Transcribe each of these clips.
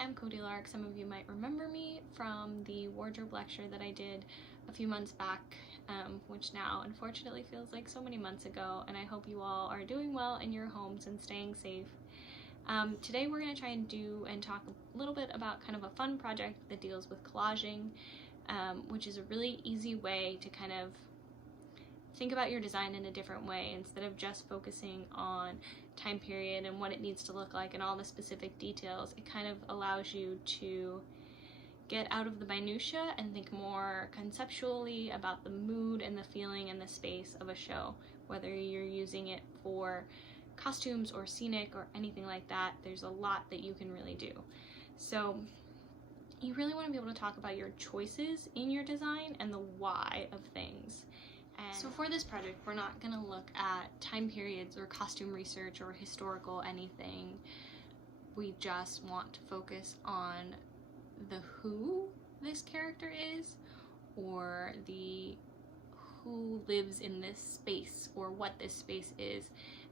I'm Cody Lark. Some of you might remember me from the wardrobe lecture that I did a few months back, which now unfortunately feels like so many months ago, and I hope you all are doing well in your homes and staying safe. Today we're going to try and talk a little bit about kind of a fun project that deals with collaging, which is a really easy way to kind of think about your design in a different way instead of just focusing on time period and what it needs to look like and all the specific details. It kind of allows you to get out of the minutia and think more conceptually about the mood and the feeling and the space of a show, whether you're using it for costumes or scenic or anything like that. There's a lot that you can really do. So you really want to be able to talk about your choices in your design and the why of things. So for this project, we're not going to look at time periods or costume research or historical anything. We just want to focus on the who this character is, or the who lives in this space, or what this space is,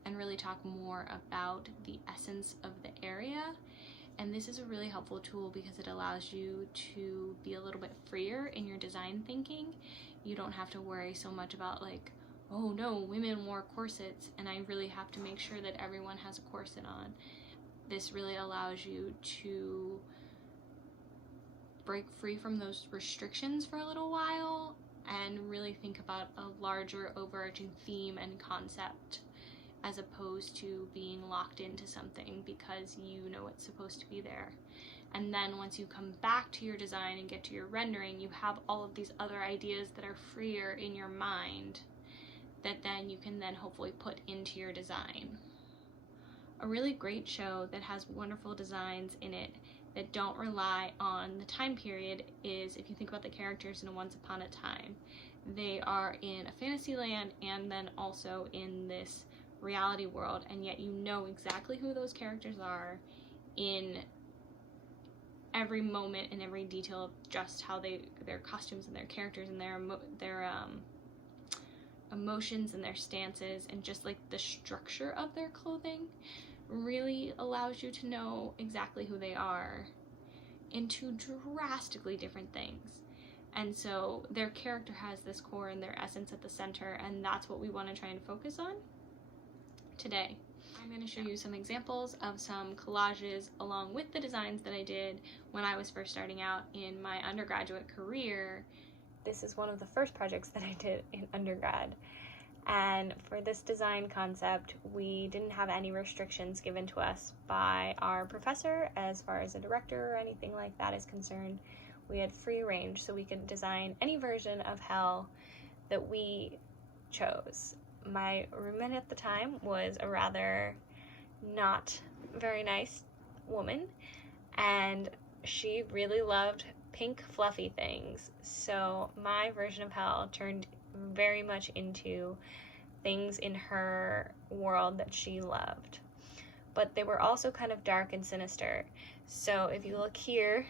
and really talk more about the essence of the area. And this is a really helpful tool because it allows you to be a little bit freer in your design thinking. You don't have to worry so much about like, oh no, women wore corsets and I really have to make sure that everyone has a corset on. This really allows you to break free from those restrictions for a little while and really think about a larger overarching theme and concept, as opposed to being locked into something because you know it's supposed to be there. And then once you come back to your design and get to your rendering, you have all of these other ideas that are freer in your mind that then you can then hopefully put into your design. A really great show that has wonderful designs in it that don't rely on the time period is, if you think about the characters in a Once Upon a Time, they are in a fantasy land and then also in this reality world, and yet you know exactly who those characters are in every moment and every detail of just how their costumes and their characters and their emotions and their stances, and just like the structure of their clothing really allows you to know exactly who they are into drastically different things. And so their character has this core and their essence at the center, and that's what we want to try and focus on today. I'm going to show you some examples of some collages along with the designs that I did when I was first starting out in my undergraduate career. This is one of the first projects that I did in undergrad, and for this design concept we didn't have any restrictions given to us by our professor as far as a director or anything like that is concerned. We had free range, so we could design any version of hell that we chose. My roommate at the time was a rather not very nice woman, and she really loved pink fluffy things, so my version of hell turned very much into things in her world that she loved, but they were also kind of dark and sinister. So if you look here,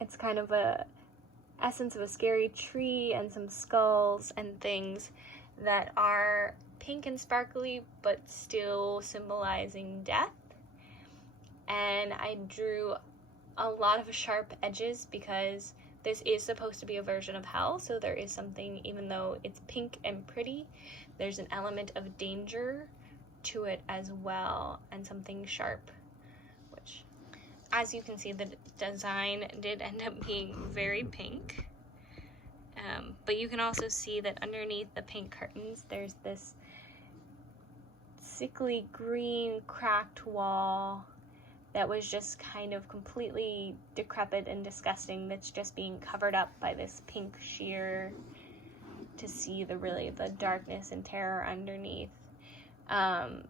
it's kind of a essence of a scary tree and some skulls and things that are pink and sparkly but still symbolizing death. And I drew a lot of sharp edges because this is supposed to be a version of hell, so there is something, even though it's pink and pretty, there's an element of danger to it as well, and something sharp, which, as you can see, the design did end up being very pink. But you can also see that underneath the pink curtains, there's this sickly green cracked wall that was just kind of completely decrepit and disgusting, that's just being covered up by this pink sheer to see the darkness and terror underneath. And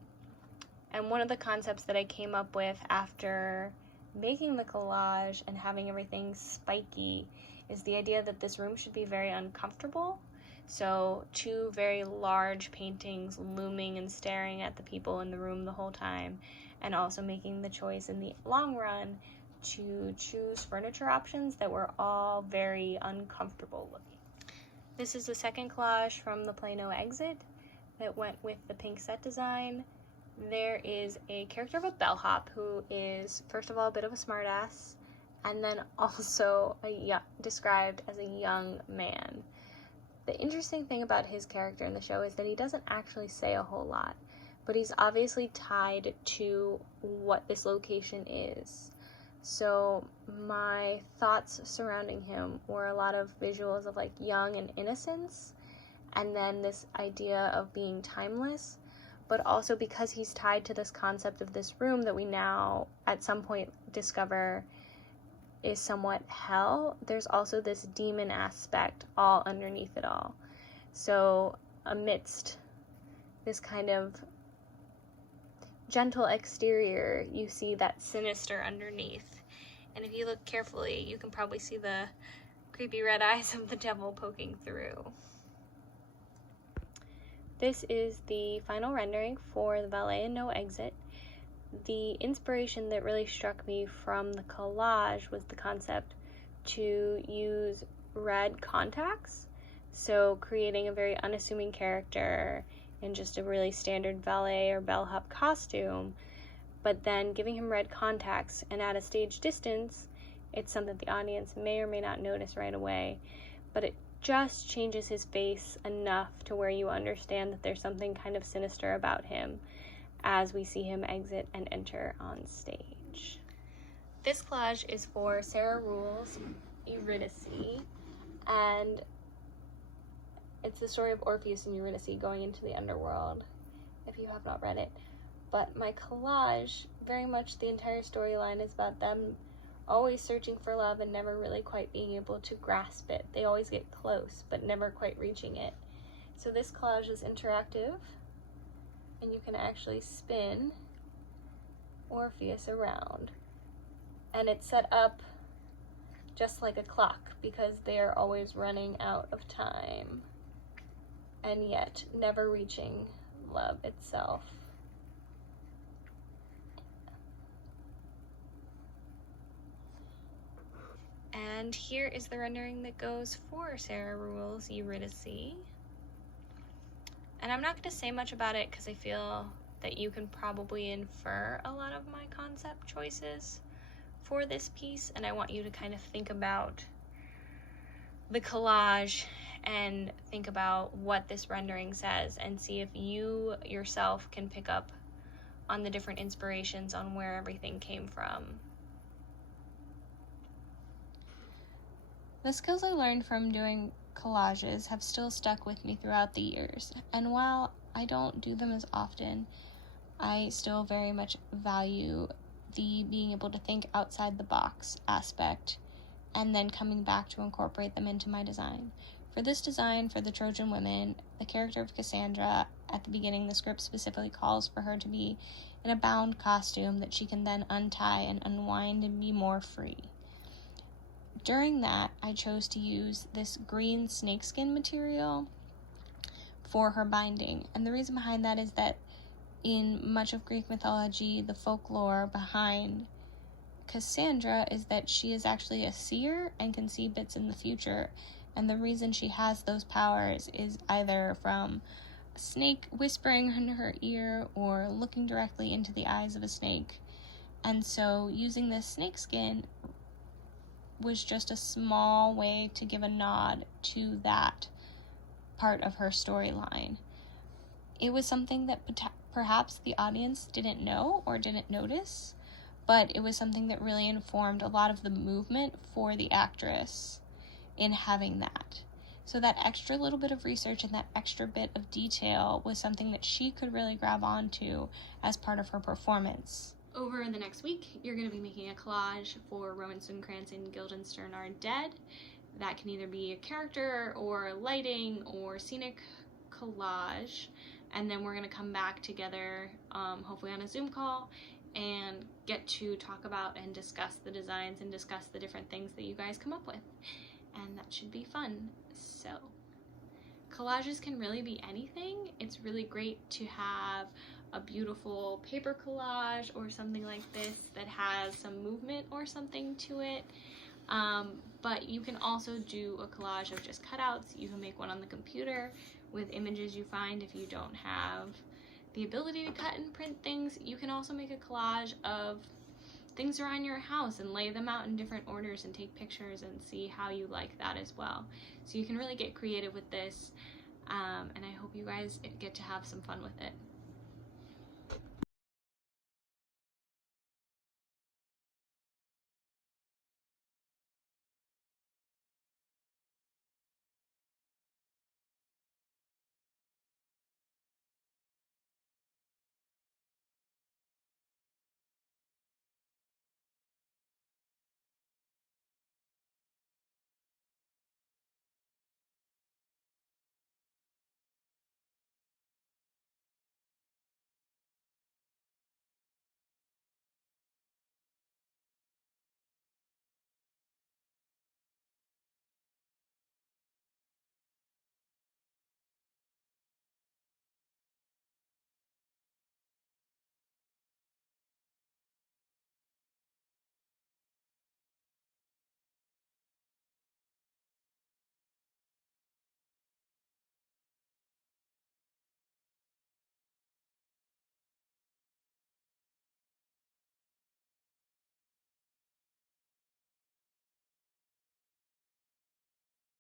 one of the concepts that I came up with after making the collage and having everything spiky is the idea that this room should be very uncomfortable. So 2 very large paintings looming and staring at the people in the room the whole time, and also making the choice in the long run to choose furniture options that were all very uncomfortable looking. This is the second collage from the Plano exit that went with the pink set design. there is a character of a bellhop who is, first of all, a bit of a smartass, and then also described as a young man. The interesting thing about his character in the show is that he doesn't actually say a whole lot, but he's obviously tied to what this location is. So my thoughts surrounding him were a lot of visuals of like young and innocence, and then this idea of being timeless, but also because he's tied to this concept of this room that we now at some point discover is somewhat hell, there's also this demon aspect all underneath it all. So amidst this kind of gentle exterior, you see that sinister underneath. And if you look carefully, you can probably see the creepy red eyes of the devil poking through. This is the final rendering for the valet and no exit. The inspiration that really struck me from the collage was the concept to use red contacts, so creating a very unassuming character in just a really standard valet or bellhop costume, but then giving him red contacts, and at a stage distance, it's something the audience may or may not notice right away, but it just changes his face enough to where you understand that there's something kind of sinister about him as we see him exit and enter on stage. This collage is for Sarah Ruhl's Eurydice, and it's the story of Orpheus and Eurydice going into the underworld, if you have not read it. But my collage, very much the entire storyline is about them always searching for love and never really quite being able to grasp it. They always get close, but never quite reaching it. So this collage is interactive, and you can actually spin Orpheus around. And it's set up just like a clock, because they are always running out of time, and yet never reaching love itself. And here is the rendering that goes for Sarah Ruhl's Eurydice. And I'm not going to say much about it because I feel that you can probably infer a lot of my concept choices for this piece, and I want you to kind of think about the collage and think about what this rendering says and see if you yourself can pick up on the different inspirations on where everything came from. The skills I learned from doing collages have still stuck with me throughout the years, and while I don't do them as often, I still very much value the being able to think outside the box aspect and then coming back to incorporate them into my design. For this design, for the Trojan women, the character of Cassandra, at the beginning, the script specifically calls for her to be in a bound costume that she can then untie and unwind and be more free. During that, I chose to use this green snakeskin material for her binding. And the reason behind that is that in much of Greek mythology, the folklore behind Cassandra is that she is actually a seer and can see bits in the future. And the reason she has those powers is either from a snake whispering in her ear or looking directly into the eyes of a snake. And so using this snakeskin was just a small way to give a nod to that part of her storyline. It was something that perhaps the audience didn't know or didn't notice, but it was something that really informed a lot of the movement for the actress in having that. So that extra little bit of research and that extra bit of detail was something that she could really grab onto as part of her performance. Over the next week, you're going to be making a collage for Rowan-Stonecrans and Guildenstern Are Dead. That can either be a character or lighting or scenic collage. And then we're going to come back together, hopefully on a Zoom call, and get to talk about and discuss the designs and discuss the different things that you guys come up with. And that should be fun. So, collages can really be anything. It's really great to have a beautiful paper collage or something like this that has some movement or something to it. But you can also do a collage of just cutouts. You can make one on the computer with images you find if you don't have the ability to cut and print things, you can also make a collage of things around your house and lay them out in different orders and take pictures and see how you like that as well. So you can really get creative with this, and I hope you guys get to have some fun with it.